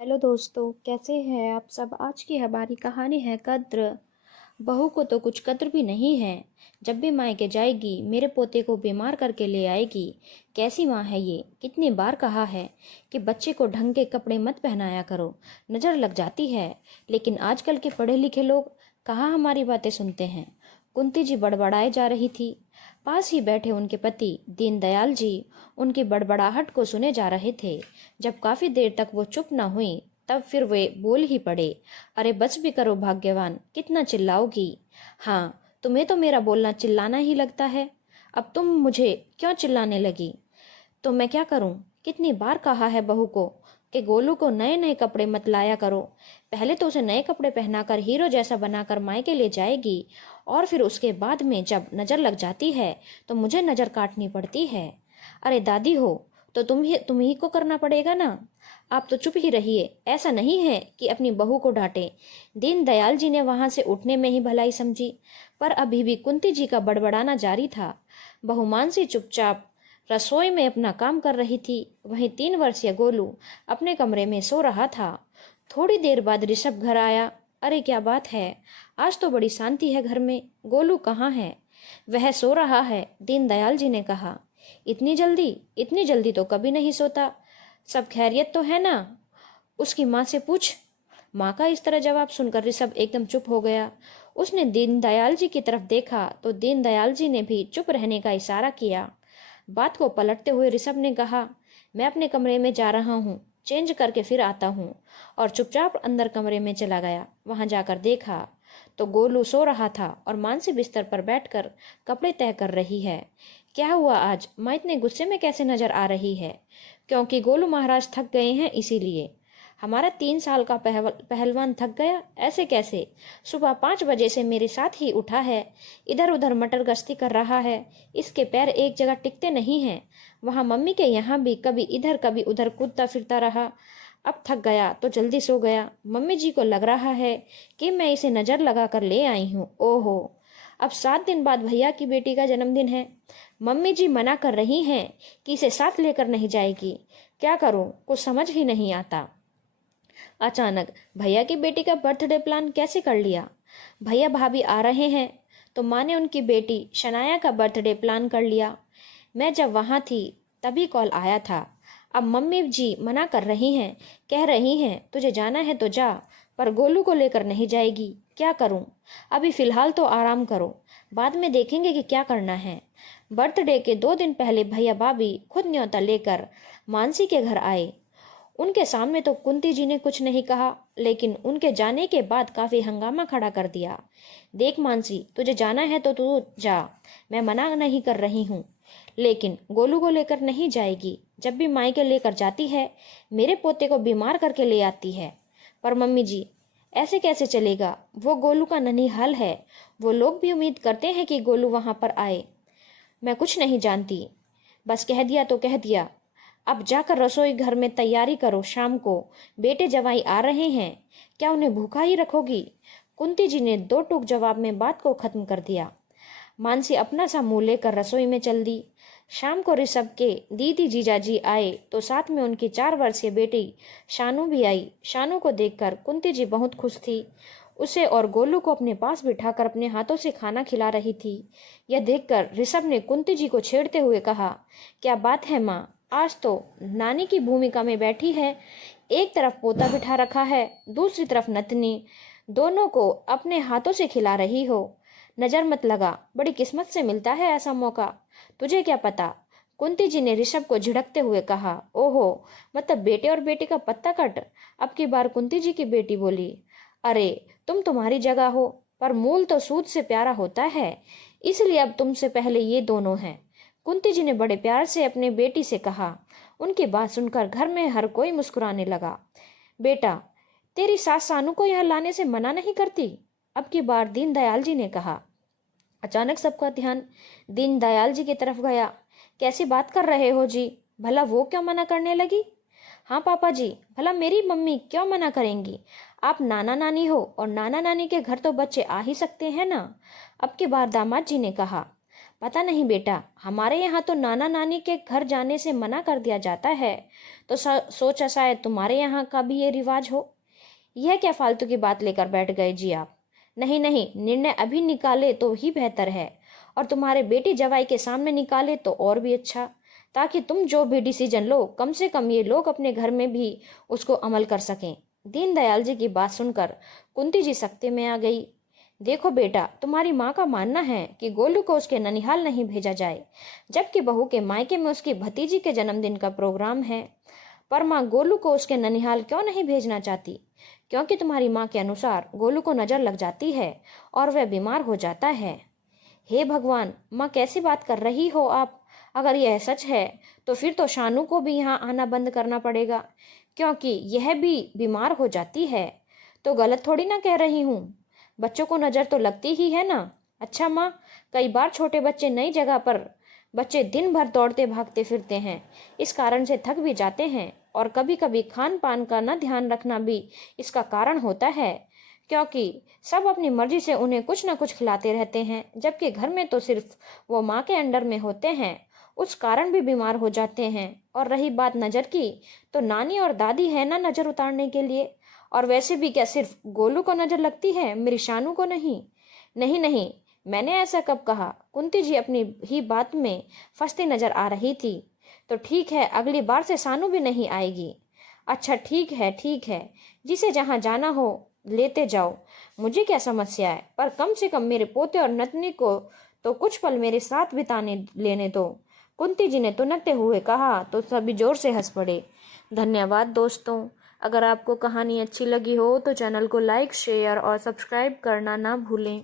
Hello दोस्तों, कैसे हैं आप सब। आज की हमारी कहानी है कद्र। बहू को तो कुछ कद्र भी नहीं है। जब भी मायके जाएगी मेरे पोते को बीमार करके ले आएगी। कैसी माँ है ये। कितनी बार कहा है कि बच्चे को ढंग के कपड़े मत पहनाया करो, नज़र लग जाती है। लेकिन आजकल के पढ़े लिखे लोग कहाँ हमारी बातें सुनते हैं। कुंती जी बड़बड़ाए जा रही थी। पास ही बैठे उनके पति दीनदयाल जी उनकी बड़बड़ाहट को सुने जा रहे थे। जब काफी देर तक वो चुप न हुई तब फिर वे बोल ही पड़े। अरे बस भी करो भाग्यवान, कितना चिल्लाओगी। हाँ, तुम्हें तो मेरा बोलना चिल्लाना ही लगता है। अब तुम मुझे क्यों चिल्लाने लगी। तो मैं क्या करूं। कितनी बार कहा है बहू को कि गोलू को नए नए कपड़े मत लाया करो। पहले तो उसे नए कपड़े पहनाकर हीरो जैसा बनाकर मायके ले जाएगी, और फिर उसके बाद में जब नजर लग जाती है तो मुझे नजर काटनी पड़ती है। अरे दादी हो तो तुम ही को करना पड़ेगा ना। आप तो चुप ही रहिए। ऐसा नहीं है कि अपनी बहू को डांटे। दीनदयाल जी ने वहां से उठने में ही भलाई समझी, पर अभी भी कुंती जी का बड़बड़ाना जारी था। बहू मानसी चुपचाप रसोई में अपना काम कर रही थी। वहीं 3 वर्षीय गोलू अपने कमरे में सो रहा था। थोड़ी देर बाद ऋषभ घर आया। अरे क्या बात है, आज तो बड़ी शांति है घर में। गोलू कहाँ है। वह सो रहा है, दीनदयाल जी ने कहा। इतनी जल्दी तो कभी नहीं सोता। सब खैरियत तो है ना, उसकी माँ से पूछ। माँ का इस तरह जवाब सुनकर ऋषभ एकदम चुप हो गया। उसने दीनदयाल जी की तरफ देखा तो दीनदयाल जी ने भी चुप रहने का इशारा किया। बात को पलटते हुए ऋषभ ने कहा, मैं अपने कमरे में जा रहा हूँ, चेंज करके फिर आता हूँ। और चुपचाप अंदर कमरे में चला गया। वहां जाकर देखा तो गोलू सो रहा था और मानसी बिस्तर पर बैठकर कपड़े तय कर रही है। क्या हुआ आज, माँ इतने गुस्से में कैसे नजर आ रही है। क्योंकि गोलू महाराज थक गए हैं इसीलिए। हमारा 3 साल का पहलवान थक गया, ऐसे कैसे। सुबह 5 बजे से मेरे साथ ही उठा है, इधर उधर मटर गश्ती कर रहा है। इसके पैर एक जगह टिकते नहीं हैं। वहां मम्मी के यहाँ भी कभी इधर कभी उधर कूदता फिरता रहा। अब थक गया तो जल्दी सो गया। मम्मी जी को लग रहा है कि मैं इसे नजर लगा कर ले आई हूँ। ओहो, अब 7 दिन बाद भैया की बेटी का जन्मदिन है। मम्मी जी मना कर रही हैं कि इसे साथ लेकर नहीं जाएगी। क्या करूं, कुछ समझ ही नहीं आता। अचानक भैया की बेटी का बर्थडे प्लान कैसे कर लिया। भैया भाभी आ रहे हैं तो माँ ने उनकी बेटी शनाया का बर्थडे प्लान कर लिया। मैं जब वहां थी तभी कॉल आया था। अब मम्मी जी मना कर रही हैं, कह रही हैं तुझे जाना है तो जा, पर गोलू को लेकर नहीं जाएगी। क्या करूं। अभी फिलहाल तो आराम करो, बाद में देखेंगे कि क्या करना है। बर्थडे के 2 दिन पहले भैया भाभी खुद न्योता लेकर मानसी के घर आए। उनके सामने तो कुंती जी ने कुछ नहीं कहा, लेकिन उनके जाने के बाद काफी हंगामा खड़ा कर दिया। देख मानसी, तुझे जाना है तो तू जा, मैं मना नहीं कर रही हूँ, लेकिन गोलू को लेकर नहीं जाएगी। जब भी मायके लेकर जाती है मेरे पोते को बीमार करके ले आती है। पर मम्मी जी, ऐसे कैसे चलेगा, वो गोलू का ननिहाल है। वो लोग भी उम्मीद करते हैं कि गोलू वहां पर आए। मैं कुछ नहीं जानती, बस कह दिया तो कह दिया। अब जाकर रसोई घर में तैयारी करो, शाम को बेटे जवाई आ रहे हैं, क्या उन्हें भूखा ही रखोगी। कुंती जी ने 2 टूक जवाब में बात को खत्म कर दिया। मानसी अपना सा मुंह लेकर रसोई में चल दी। शाम को ऋषभ के दीदी जीजाजी आए तो साथ में उनकी 4 वर्षीय बेटी शानू भी आई। शानू को देखकर कुंती जी बहुत खुश थी। उसे और गोलू को अपने पास बिठाकर अपने हाथों से खाना खिला रही थी। यह देखकर ऋषभ ने कुंती जी को छेड़ते हुए कहा, क्या बात है माँ, आज तो नानी की भूमिका में बैठी है। एक तरफ पोता बिठा रखा है, दूसरी तरफ नतनी, दोनों को अपने हाथों से खिला रही हो। नजर मत लगा, बड़ी किस्मत से मिलता है ऐसा मौका। तुझे क्या पता, कुंती जी ने ऋषभ को झिड़कते हुए कहा। ओहो, मतलब बेटे और बेटी का पत्ता कट। अब की बार कुंती जी की बेटी बोली, अरे तुम तुम्हारी जगह हो, पर मूल तो सूद से प्यारा होता है, इसलिए अब तुमसे पहले ये दोनों हैं। कुंती जी ने बड़े प्यार से अपने बेटी से कहा। उनकी बात सुनकर घर में हर कोई मुस्कुराने लगा। बेटा, तेरी सास सानू को यहाँ लाने से मना नहीं करती, अब की बार दीनदयाल जी ने कहा। अचानक सबका ध्यान दीनदयाल जी की तरफ गया। कैसी बात कर रहे हो जी, भला वो क्यों मना करने लगी। हाँ पापा जी, भला मेरी मम्मी क्यों मना करेंगी। आप नाना नानी हो और नाना नानी के घर तो बच्चे आ ही सकते हैं ना, अब की बार दामाद जी ने कहा। पता नहीं बेटा, हमारे यहाँ तो नाना नानी के घर जाने से मना कर दिया जाता है, तो सोचा शायद तुम्हारे यहाँ का भी ये रिवाज हो। यह क्या फालतू की बात लेकर बैठ गए जी आप। नहीं नहीं, निर्णय अभी निकाले तो ही बेहतर है, और तुम्हारे बेटी जवाई के सामने निकाले तो और भी अच्छा, ताकि तुम जो भी डिसीजन लो कम से कम ये लोग अपने घर में भी उसको अमल कर सकें। दीनदयाल जी की बात सुनकर कुंती जी सख्ते में आ गई। देखो बेटा, तुम्हारी माँ का मानना है कि गोलू को उसके ननिहाल नहीं भेजा जाए, जबकि बहू के मायके में उसकी भतीजी के जन्मदिन का प्रोग्राम है। पर माँ गोलू को उसके ननिहाल क्यों नहीं भेजना चाहती? क्योंकि तुम्हारी माँ के अनुसार गोलू को नजर लग जाती है और वह बीमार हो जाता है। हे भगवान, माँ कैसी बात कर रही हो आप? अगर यह सच है तो फिर तो शानू को भी यहाँ आना बंद करना पड़ेगा, क्योंकि यह भी बीमार हो जाती है। तो गलत थोड़ी ना कह रही हूँ, बच्चों को नज़र तो लगती ही है ना। अच्छा माँ, कई बार छोटे बच्चे नई जगह पर बच्चे दिन भर दौड़ते भागते फिरते हैं, इस कारण से थक भी जाते हैं, और कभी कभी खान पान का न ध्यान रखना भी इसका कारण होता है, क्योंकि सब अपनी मर्जी से उन्हें कुछ न कुछ खिलाते रहते हैं, जबकि घर में तो सिर्फ वो माँ के अंडर में होते हैं, उस कारण भी बीमार हो जाते हैं। और रही बात नज़र की, तो नानी और दादी है ना नज़र उतारने के लिए, और वैसे भी क्या सिर्फ गोलू को नज़र लगती है, मेरी शानू को नहीं? नहीं नहीं, मैंने ऐसा कब कहा? कुंती जी अपनी ही बात में फंसती नजर आ रही थी। तो ठीक है, अगली बार से सानू भी नहीं आएगी। अच्छा ठीक है, जिसे जहाँ जाना हो लेते जाओ, मुझे क्या समस्या है, पर कम से कम मेरे पोते और नतनी को तो कुछ पल मेरे साथ बिताने लेने दो। कुंती जी ने तुनकते हुए कहा तो सभी जोर से हंस पड़े। धन्यवाद दोस्तों। अगर आपको कहानी अच्छी लगी हो तो चैनल को लाइक, शेयर और सब्सक्राइब करना ना भूलें।